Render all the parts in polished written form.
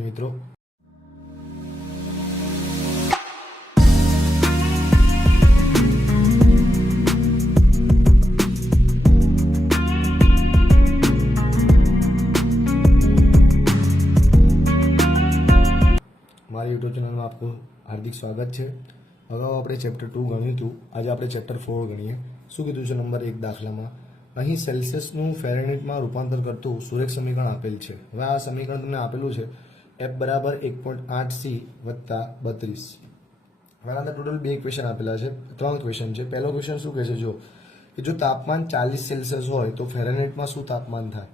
મિત્રો મારી યુટ્યુબ ચેનલમાં આપનું હાર્દિક સ્વાગત છે। અગાઉ આપણે ચેપ્ટર 2 ગણ્યું હતું, આજે આપણે ચેપ્ટર 4 ગણીએ। શું કીધું છે નંબર 1 દાખલામાં? અહીં સેલ્સિયસનું ફેરનહીટમાં રૂપાંતર કરતું સુરેખ સમીકરણ આપેલ છે। હવે આ સમીકરણ તમને આપેલું છે F બરાબર 1.8C વત્તા 32। હવે આના ટોટલ 2 ક્વેશ્ચન આપેલા છે, 3 ક્વેશ્ચન છે। પહેલો ક્વેશ્ચન શું કહે છે, જો કે જો તાપમાન 40 સેલ્સિયસ હોય તો ફેરનહીટમાં શું તાપમાન થાય?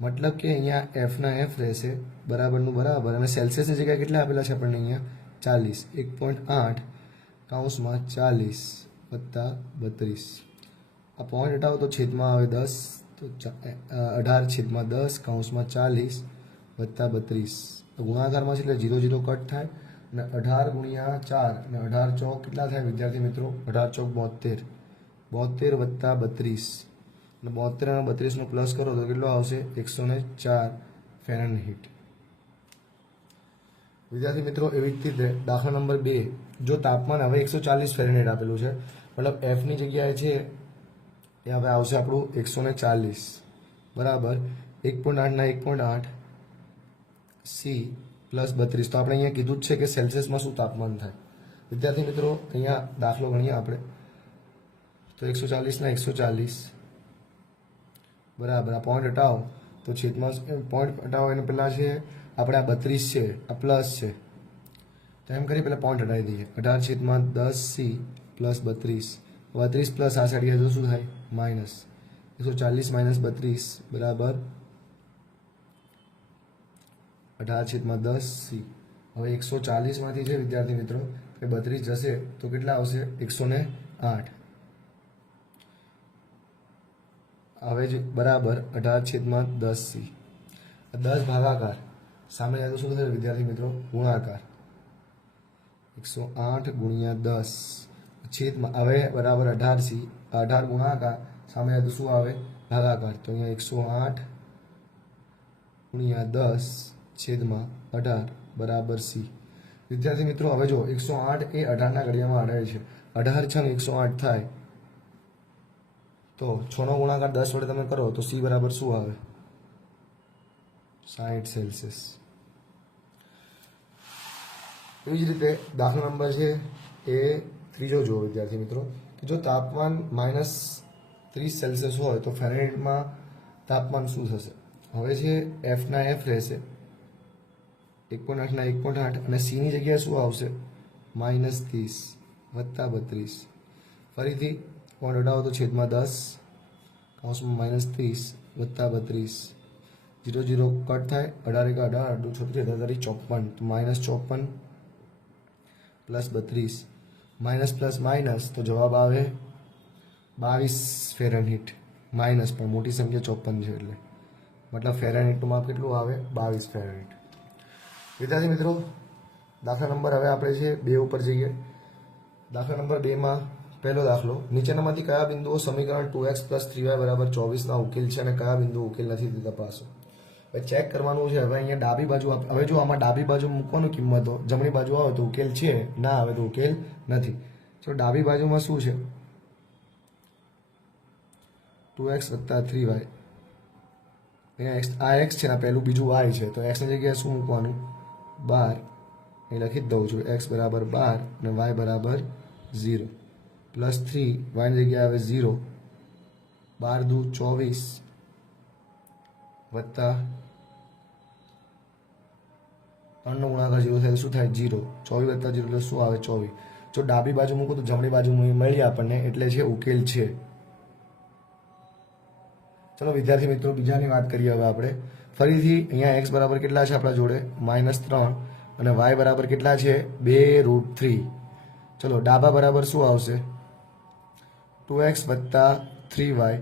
मतलब કે અહીંયા F ના F રહેશે બરાબરનું બરાબર, અને સેલ્સિયસની જગ્યાએ કેટલા આપેલા છે આપણને અહીંયા 40, 1.8 કૌંસમાં 40 વત્તા 32। આ પોઈન્ટ હટાવો તો છેદમાં આવે 10, તો 18/10 કૌંસમાં 40 વત્તા 32। તો ગુણાકારમાં છે એટલે 0 0 કટ થાય, અને 18 ગુણ્યા 4 અને 18 ચોક કેટલા થાય વિદ્યાર્થી મિત્રો? 18 ચોક 72, 72 વત્તા 32, અને 72 અને 32 નો પ્લસ કરો તો કેટલો આવશે? 104 ફેરનહીટ। વિદ્યાર્થી મિત્રો એવી જ રીતે દાખલા નંબર 2, જો તાપમાન હવે 140 ફેરનહીટ આપેલું છે, મતલબ F ની જગ્યાએ છે એ હવે આવશે આપણું 140 બરાબર 1.8 ના 1.8 C પ્લસ 32। તો આપણે અહીંયા કીધું જ છે કે સેલ્સિયસમાં શું તાપમાન થાય। વિદ્યાર્થી મિત્રો અહીંયા દાખલો ગણીએ આપણે તો 140 ના 140 બરાબર, આ પોઈન્ટ હટાવો તો છેદમાં પોઈન્ટ હટાવો એને પહેલાં છે આપણે આ 32 છે, આ પ્લસ છે, તો એમ કરી પહેલાં પોઈન્ટ હટાવી દઈએ। 18/10C પ્લસ 32, 32 પ્લસ આ સાઈડ તો શું થાય? માઇનસ 140 માઇનસ 32 બરાબર 18/10C। હવે 140 માંથી છે વિદ્યાર્થી મિત્રો કે 32 જશે તો કેટલા આવશે? 108। હવે જ બરાબર 18/10C, 10 ભાગાકાર સામે જાય તો શું થશે વિદ્યાર્થી મિત્રો? ગુણાકાર 108 ગુણ્યા 10 છેદમાં હવે બરાબર 18C, 18 ગુણાકાર સામે જાય તો શું આવે? ભાગાકાર। તો અહીંયા 108 ગુણ્યા 10 છેદમાં 18 બરાબર C। વિદ્યાર્થી મિત્રો હવે જો 108 એ 18 ના ઘડિયામાં અડાય છે, 18 છે ને 108 થાય તો 6 નો ગુણાકાર 10 વડે તમે કરો તો C બરાબર શું આવે? 60 સેલ્સિયસ। એવી જ રીતે દાખલા નંબર છે એ ત્રીજો જુઓ વિદ્યાર્થી મિત્રો, કે જો તાપમાન -30 સેલ્સિયસ હોય તો ફેરનહીટમાં તાપમાન શું થશે? હવે છે F ના F રહેશે 1.8 ના 1.8, અને C ની જગ્યાએ શું આવશે? -30 વત્તા 32। ફરીથી પોઈન્ટ હટાવો તો છેદમાં 10 કૌંસમાં -30 વત્તા 32, 0 0 કટ થાય, 18 1 18 36 54, તો -54 પ્લસ 32, માઇનસ પ્લસ માઇનસ તો જવાબ આવે 22 ફેરનહીટ। માઇનસ પણ મોટી સંખ્યા 54 છે એટલે મતલબ ફેરનહીટનું માપ કેટલું આવે? 22 ફેરનહીટ। વિદ્યાર્થી મિત્રો દાખલા નંબર હવે આપણે છે 2 ઉપર જઈએ। દાખલા નંબર 2 માં પહેલો દાખલો, નીચેનામાંથી કયા બિંદુઓ સમીકરણ 2x + 3y = 24 ના ઉકેલ છે અને કયા બિંદુઓ ઉકેલ નથી તે તપાસો। હવે ચેક કરવાનું છે। હવે અહીંયા ડાબી બાજુ, હવે જો આમાં ડાબી બાજુ મૂકવાનું કિંમતો, જમણી બાજુ આવે તો ઉકેલ છે, ના આવે તો ઉકેલ નથી। તો ડાબી બાજુમાં શું છે? 2x + 3y, અહીંયા આ x છે ને પહેલું બીજું y છે, તો x ની જગ્યાએ શું મૂકવાનું? 12, અહીં લખી જ દઉં છું x બરાબર 12 અને y બરાબર 0, પ્લસ 3 y ની જગ્યાએ આવે 0, 12 દુ 24 વત્તા 3 નો ગુણાકાર 0 થાય તો શું થાય? 0, 24 વત્તા 0 એટલે શું આવે? 24। જો ડાબી બાજુ મૂકો તો જમણી બાજુ મળી આપણને, એટલે છે ઉકેલ છે। ચલો વિદ્યાર્થી મિત્રો બીજાની વાત કરીએ હવે આપણે ફરીથી। અહીંયા x બરાબર કેટલા છે આપણા જોડે? -3, અને y બરાબર કેટલા છે? 2√3। ચલો ડાબા બરાબર શું આવશે? 2x વત્તા 3y।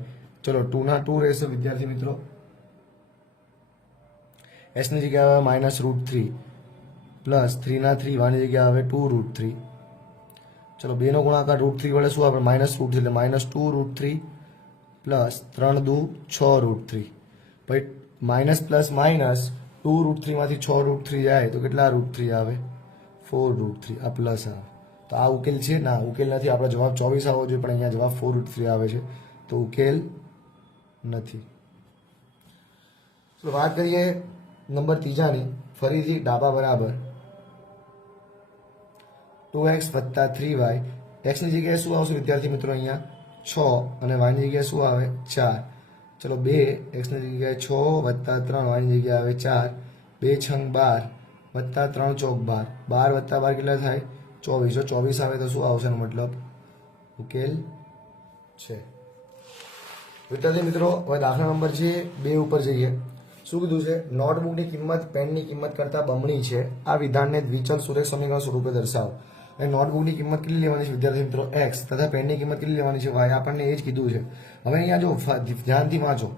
ચલો 2 ના 2 રહેશે વિદ્યાર્થી મિત્રો, s ની જગ્યાએ આવે -√3 પ્લસ 3 ના 3 y ની જગ્યાએ આવે 2√3। ચલો 2 નો ગુણાકાર √3 વડે શું આપણે? -√3 એટલે -2√3 પ્લસ 3 દુ 6√3। ભાઈ માઇનસ પ્લસ માઇનસ 2√3 માંથી 6√3 જાય તો કેટલા √3 આવે? 4√3. આ પ્લસ આવે તો આ ઉકેલ છે ના, ઉકેલ નથી. આપણો જવાબ 24 આવવો જોઈએ, પણ અહીંયા જવાબ 4√3 આવે છે, તો ઉકેલ નથી. તો વાત કરીએ નંબર ત્રીજાની. ફરીથી ડાબા બરાબર 2x + 3y. x ની જગ્યાએ શું આવશે વિદ્યાર્થી મિત્રો? અહીંયા 6 અને y ની જગ્યાએ શું આવે? 4. ચલો 2 x ની જગ્યાએ 6 + 3 y ની જગ્યાએ આવે 4. 2 × 12 + 3 × 4 12 + 12 કેટલા થાય? 24. જો 24 આવે તો શું આવશે એનો મતલબ? ઉકેલ છે. વિદ્યાર્થી મિત્રો હવે દાખલા નંબર છે 2 ઉપર જઈએ. શું કીધું છે? નોટબુકની કિંમત પેનની કિંમત કરતાં બમણી છે. આ વિધાનને દ્વિચલ સુરેખ સમીકરણ સ્વરૂપે દર્શાવો. અને નોટબુકની કિંમત કેટલી લેવાની છે વિદ્યાર્થી મિત્રો? x તથા પેનની કિંમત કેટલી લેવાની છે? y. આપણને એ જ કીધું છે. હવે અહીંયા જો ધ્યાનથી વાંચો.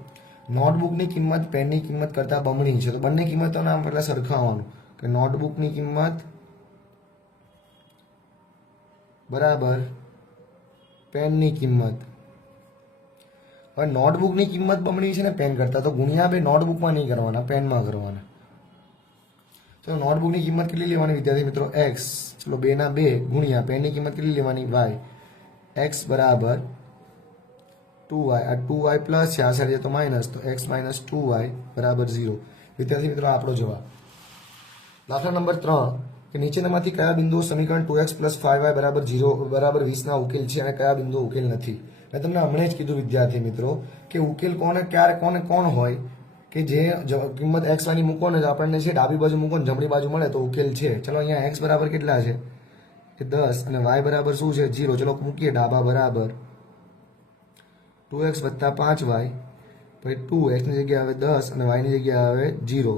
નોટબુકની કિંમત પેનની કિંમત કરતાં બમણી છે, તો બંને કિંમતોના આમ પહેલા સરખાવવાનું કે નોટબુકની કિંમત બરાબર પેનની કિંમત. હવે નોટબુકની કિંમત બમણી છે ને પેન કરતા, તો ગુણ્યા 2 નોટબુકમાં નહીં કરવાના, પેનમાં કરવાના. ચલો નોટબુકની કિંમત કેટલી લેવાની વિદ્યાર્થી મિત્રો? x. ચલો 2 ના 2 ગુણ્યા પેનની કિંમત કેટલી લેવાની? y. x બરાબર 2y. આ 2y પ્લસ છે, આ સાઈડ તો માઇનસ, તો x - 2y બરાબર 0. વિદ્યાર્થી મિત્રો આપણો જવાબ. દાખલા નંબર 3 કે નીચેનામાંથી કયા બિંદુઓ સમીકરણ 2x + 5y બરાબર 0 બરાબર 20 ના ઉકેલ છે અને કયા બિંદુઓ ઉકેલ નથી? મેં તમને હમણાં જ કીધું વિદ્યાર્થી મિત્રો કે ઉકેલ કોણ હોય કે જે કિંમત x y ની મૂકો ને આપણને છે ડાબી બાજુ મૂકો ને જમણી બાજુ મળે તો ઉકેલ છે. ચલો અહીંયા x બરાબર કેટલા છે? એ 10 અને y બરાબર શું છે? 0. ચલો મૂકીએ ડાબા બરાબર 2x + 5y. પછી 2x ની જગ્યાએ આવે 10 અને y ની જગ્યાએ આવે 0.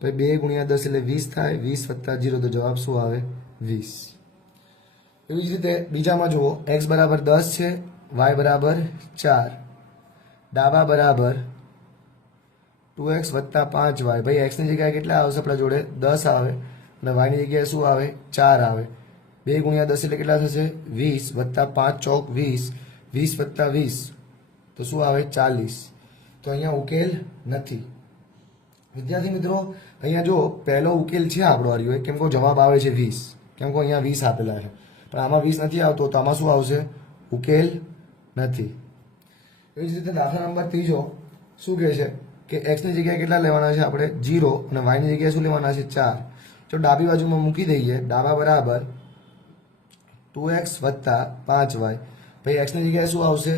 પછી 2 × 10 એટલે 20 થાય. 20 + 0 તો જવાબ શું આવે? 20. એવી જ રીતે બીજામાં જુઓ. x બરાબર 10 છે, y બરાબર 4. ડાબા બરાબર 2x + 5y. ભાઈ x ની જગ્યાએ કેટલા આવશે આપણા જોડે? 10 આવે અને y ની જગ્યાએ શું આવે? 4 આવે. 2 × 10 એટલે કેટલા થશે? 20 + 5 = 20. 20 + 20 તો શું આવે? 40. તો અહીંયા ઉકેલ નથી. વિદ્યાર્થી મિત્રો અહીંયા જો પહેલો ઉકેલ છે આપણો આર્યો, કેમ કે જવાબ આવે છે 20, કેમ કે અહીંયા 20 આપેલા છે, પણ આમાં 20 નથી આવતો, તો આમાં શું આવશે? ઉકેલ નથી. એવી જ રીતે દાખલા નંબર 3 શું કહે છે કે x ની જગ્યાએ કેટલા લેવાના છે આપણે? 0 અને y ની જગ્યાએ શું લેવાના છે? 4. જો ડાબી બાજુમાં મૂકી દઈએ. ડાબા બરાબર 2x + 5y. ભાઈ x ની જગ્યાએ શું આવશે?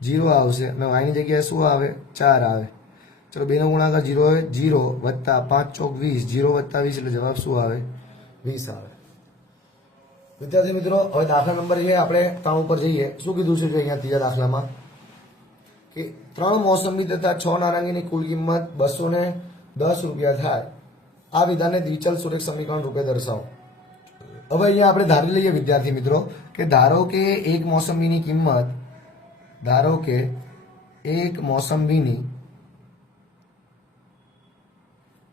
0 આવશે અને y ની જગ્યાએ શું આવે? 4 આવે. ચલો 2 નો ગુણાકાર 0 આવે. 0 + 5 = 20. 0 + 20 એટલે જવાબ શું આવે? 20 આવે. વિદ્યાર્થી મિત્રો હવે દાખલા નંબર છે આપણે 3 ઉપર જઈએ. શું કીધું છે અહીંયા ત્રીજા દાખલામાં કે 3 મોસંબી તથા 6 નારંગીની કુલ કિંમત 210 રૂપિયા થાય. આ વિધાનને દ્વિચલ સુરેખ સમીકરણ રૂપે દર્શાવો. હવે અહીંયા આપણે ધારી લઈએ વિદ્યાર્થી મિત્રો કે ધારો કે એક મોસંબીની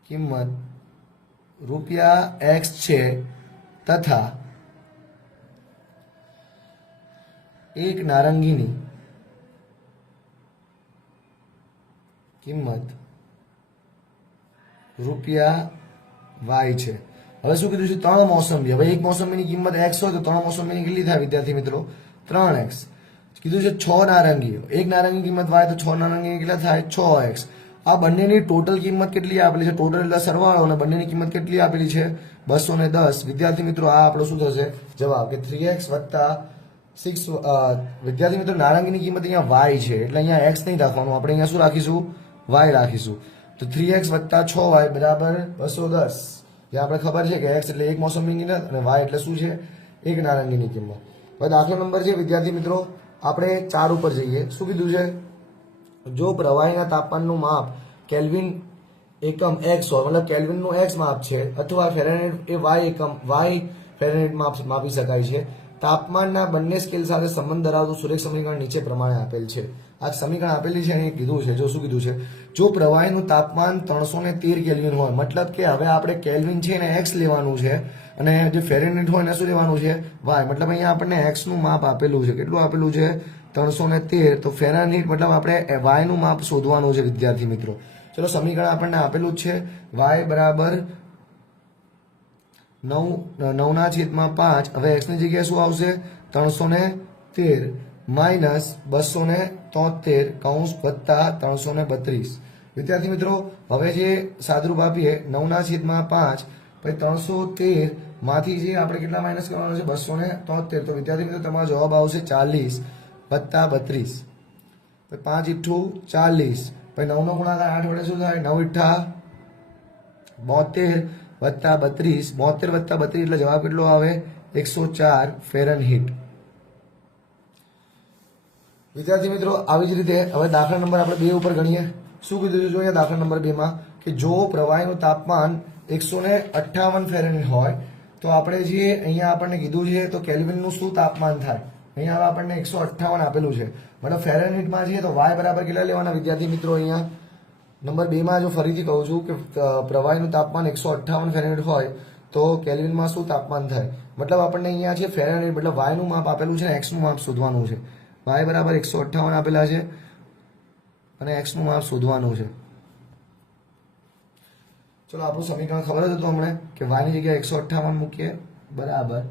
કિંમત રૂપિયા x છે તથા એક નારંગીની કિંમત રૂપિયા y છે. હવે શું કીધું છે? 3 મોસંબી. હવે એક મોસંબીની કિંમત x હોય તો 3 મોસંબીની કેટલી થાય વિદ્યાર્થી મિત્રો? 3x. કીધું છે 6 નારંગીઓ. એક નારંગી કિંમત y તો 6 નારંગી કેટલા થાય? 6x. આ બંનેની ટોટલ કિંમત કેટલી આપેલી છે? ટોટલ એટલે સરવાળો, અને બંનેની કિંમત કેટલી આપેલી છે? 210. વિદ્યાર્થી મિત્રો આ આપણો શું થશે જવાબ? કે 3x + 6. વિદ્યાર્થી મિત્રો નારંગીની કિંમત અહીંયા y છે એટલે અહીંયા x નહીં રાખવાનું, આપણે અહીંયા શું રાખીશું? y રાખીશું. તો 3x + 6y બરાબર 210. જે આપણે ખબર છે કે x એટલે એક મોસંબીની કિંમત અને y એટલે શું છે? એક નારંગીની કિંમત. હવે દાખલો નંબર છે વિદ્યાર્થી મિત્રો આપણે 4 ઉપર જઈએ. શું કીધું છે? જો પ્રવાહીના તાપમાનનું માપ કેલ્વિન એકમ x હોય, મતલબ કેલ્વિનનું x માપ છે, અથવા ફેરનહીટ એ y ફેરનહીટ માપી શકાય છે. તાપમાનના બંને સ્કેલ સાથે સંબંધ ધરાવતું સુરેખ સમીકરણ નીચે પ્રમાણે આપેલ છે. આ સમીકરણ આપેલી છે અને કીધું છે. જો શું કીધું છે? જો પ્રવાહીનું તાપમાન 313 કેલ્વિન હોય, મતલબ કે હવે આપણે કેલ્વિન છે એને x લેવાનું છે અને જે ફેરનહીટ હોય એને શું લેવાનું છે? y. મતલબ અહીંયા આપણને x નું માપ આપેલું છે. કેટલું આપેલું છે? 313. તો ફેરનહીટ મતલબ આપણે y નું માપ શોધવાનું છે વિદ્યાર્થી મિત્રો. તો ચલો સમીકરણ આપણને આપેલું જ છે y બરાબર 9/5. હવે x ની જગ્યાએ શું આવશે 313 માઇનસ 273 કૌંસ વત્તા 332. વિદ્યાર્થી મિત્રો હવે જે સાદરૂપ આપીએ 9/5 પછી 313 માંથી જે આપણે કેટલા માઇનસ કરવાનો છે 273. તો વિદ્યાર્થી મિત્રો તમારો જવાબ આવશે 40 વત્તા 32. 5 × 40 પછી 9 નો ગુણાકાર 8 વડે શું થાય 9 × 72 વત્તા 32. 72 વત્તા 32 એટલે જવાબ કેટલો આવે 104 ફેરનહીટ. વિદ્યાર્થી મિત્રો આવી જ રીતે હવે દાખલા નંબર આપણે 2 ઉપર ગણીએ. શું કીધું છે જોઈએ દાખલા નંબર 2 માં કે જો પ્રવાહીનું તાપમાન 158 ફેરનહીટ હોય તો આપણે જે અહીંયા આપણને કીધું છે તો કેલ્વિનનું શું તાપમાન થાય. અહીંયા આપણને 158 આપેલું છે મતલબ ફેરનહીટમાં છે તો y બરાબર કેટલા લેવાના વિદ્યાર્થી મિત્રો. અહીંયા નંબર 2 માં જો ફરીથી કહું છું કે પ્રવાહીનું તાપમાન 158 ફેરનહીટ હોય તો કેલ્વિનમાં શું તાપમાન થાય. મતલબ આપણને અહીંયા છે ફેરનહીટ મતલબ y નું માપ આપેલું છે ને x નું માપ શોધવાનું છે. y બરાબર 158 આપેલા છે અને x નું માપ શોધવાનું છે. ચલો આપણું સમીકરણ ખબર જ હતું હમણાં કે y ની જગ્યાએ 158 મૂકીએ બરાબર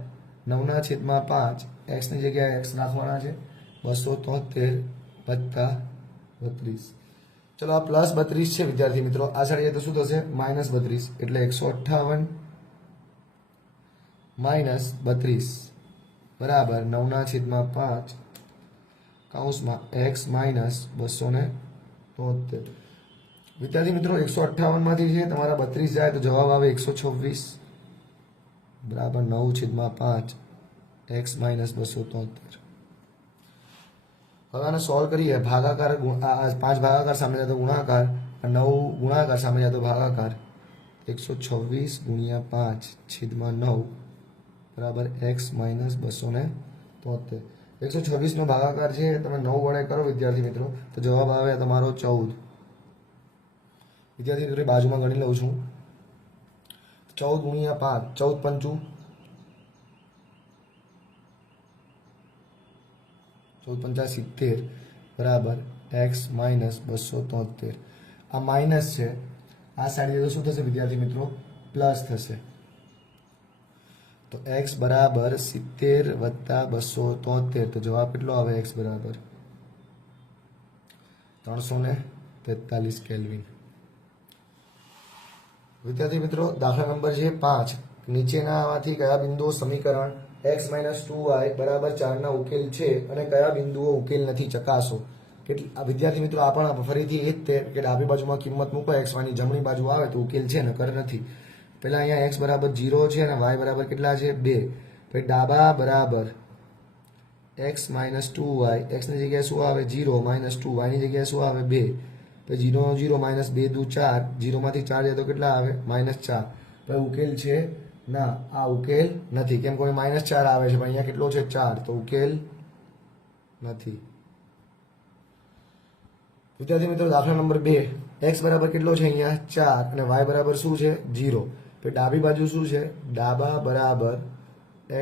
9/5 x ની જગ્યાએ x રાખવાના છે 273 વત્તા 32. ચલો આ પ્લસ 32 છે વિદ્યાર્થી મિત્રો. આ સાઈડ તો શું થશે -32 એટલે 158 -32 બરાબર 9/5 કૌંસમાં x -273. વિદ્યાર્થી મિત્રો 158 માંથી છે તમારા 32 જાય તો જવાબ આવે 126 બરાબર 9/5 x -273. હવે આને સોલ્વ કરીએ. ભાગાકાર 5 ભાગાકાર સામે જાય તો ગુણાકાર 9 ગુણાકાર સામે જાય તો ભાગાકાર 126 × 5/9 બરાબર x -273. 126 નો ભાગાકાર છે તમે 9 વડે કરો વિદ્યાર્થી મિત્રો તો જવાબ આવે તમારો 14. વિદ્યાર્થી મિત્રો બાજુમાં ગણી લઉં છું 14 × 5 14 × 5 = 70 બરાબર x -273. આ માઇનસ છે આ સાઈડ તો શું થશે વિદ્યાર્થી મિત્રો પ્લસ થશે તો x બરાબર 70 વત્તા 273 તો જવાબ કેટલો આવે x બરાબર 343 કેલ્વિન. વિદ્યાર્થી મિત્રો દાખલા નંબર છે 5. નીચેનામાંથી કયા બિંદુઓ સમીકરણ x - 2y બરાબર 4 ના ઉકેલ છે અને કયા બિંદુઓ ઉકેલ નથી ચકાસો. વિદ્યાર્થી મિત્રો આ પણ ફરીથી એ જ તે કે ડાબી બાજુમાં કિંમત મૂકો x y ની જમણી બાજુ આવે તો ઉકેલ છે નકર નથી. પહેલા અહીંયા x બરાબર 0 છે અને y બરાબર કેટલા છે 2. પછી ડાબા બરાબર x - 2y x ની જગ્યાએ શું આવે 0 - 2 y ની જગ્યાએ શું આવે 2. પછી 0 0 -2 દુ 4 0 માંથી 4 જાય તો કેટલા આવે -4. પછી ઉકેલ છે ના આ ઉકેલ નથી કેમ કોઈ -4 આવે છે પણ અહીંયા કેટલો છે 4 તો ઉકેલ નથી. વિદ્યાર્થી મિત્રો દાખલા નંબર 2 x બરાબર કેટલો છે અહીંયા 4 અને y બરાબર શું છે 0. તો ડાબી બાજુ શું છે ડાબા બરાબર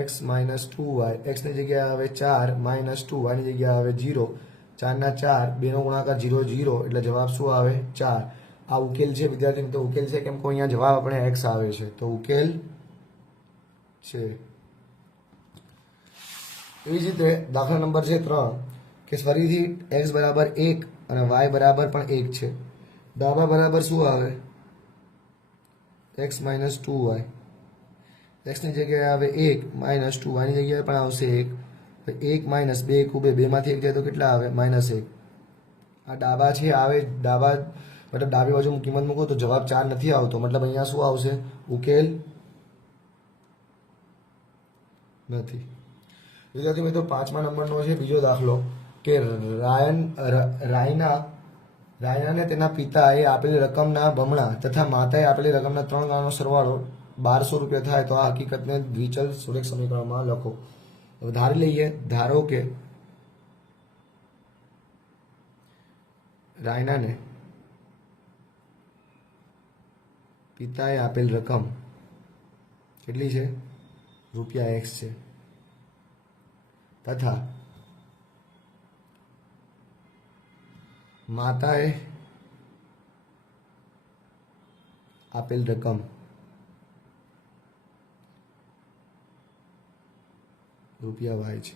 x - 2y x ની જગ્યાએ આવે 4 - 2 y ની જગ્યાએ આવે 0. 4 ના 4 2 નો ગુણાકાર 0 0 એટલે જવાબ શું આવે 4. આ ઉકેલ છે વિદ્યાર્થી મિત્રો ઉકેલ છે કેમ કે અહીંયા જવાબ આપણે x આવે છે તો ઉકેલ છે. એવી જ રીતે દાખલા નંબર છે 3 કે ફરીથી x બરાબર 1 અને y બરાબર પણ 1 છે. ડાબા બરાબર શું આવે x - 2y x ની જગ્યાએ આવે 1 - 2 y ની જગ્યાએ પણ આવશે 1 1 - 2 કુબે 2 માંથી 1 જાય તો કેટલા આવે -1. આ ડાબા છે આવે ડાબા મતલબ ડાબી બાજુ કિંમત મૂકો તો જવાબ 4 નથી આવતો મતલબ અહીંયા શું આવશે ઉકેલ નથી. વિદ્યાર્થી મિત્રો 5મા નંબરનો છે બીજો દાખલો કે રાયનાને તેના પિતાએ આપેલી રકમના બમણા તથા માતાએ આપેલી રકમના 3 ગણાનો સરવાળો 1200 રૂપિયા થાય તો આ હકીકતને દ્વિચલ સુરેખ સમીકરણમાં લખો. હવે ધારી લઈએ ધારો કે રાયનાને પિતાએ આપેલ રકમ કેટલી છે રૂપિયા x છે તથા માતાએ આપેલ રકમ રૂપિયા વાય છે.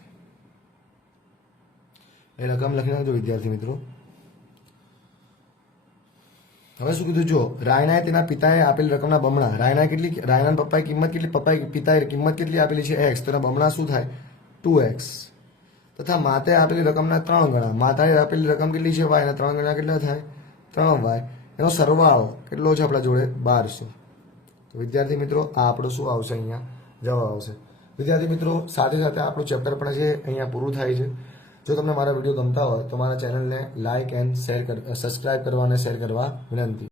એ રકમ લખી નાખજો વિદ્યાર્થી મિત્રો. હવે શું કીધું જો રાયનાએ તેના પિતાએ આપેલ રકમના બમણા, રાયના પપ્પાએ કિંમત કેટલી, પિતાએ કિંમત કેટલી આપેલી છે x, તો એના બમણા શું થાય 2x, તથા માતાએ આપેલી રકમના 3 ગણા, માતાએ આપેલી રકમ કેટલી છે y, અને 3 ગણા કેટલા થાય 3y, એનો સરવાળો કેટલો છે આપણા જોડે 1200. તો વિદ્યાર્થી મિત્રો આ આપણું શું આવશે, અહીંયા જવાબ આવશે. વિદ્યાર્થી મિત્રો સાથે સાથે આપણું ચેપ્ટર પણ છે અહીંયા પૂરું થાય છે. જો તમને મારા વિડીયો ગમતા હોય તો મારા ચેનલને લાઇક એન્ડ સબસ્ક્રાઇબ કરવા અને શેર કરવા વિનંતી.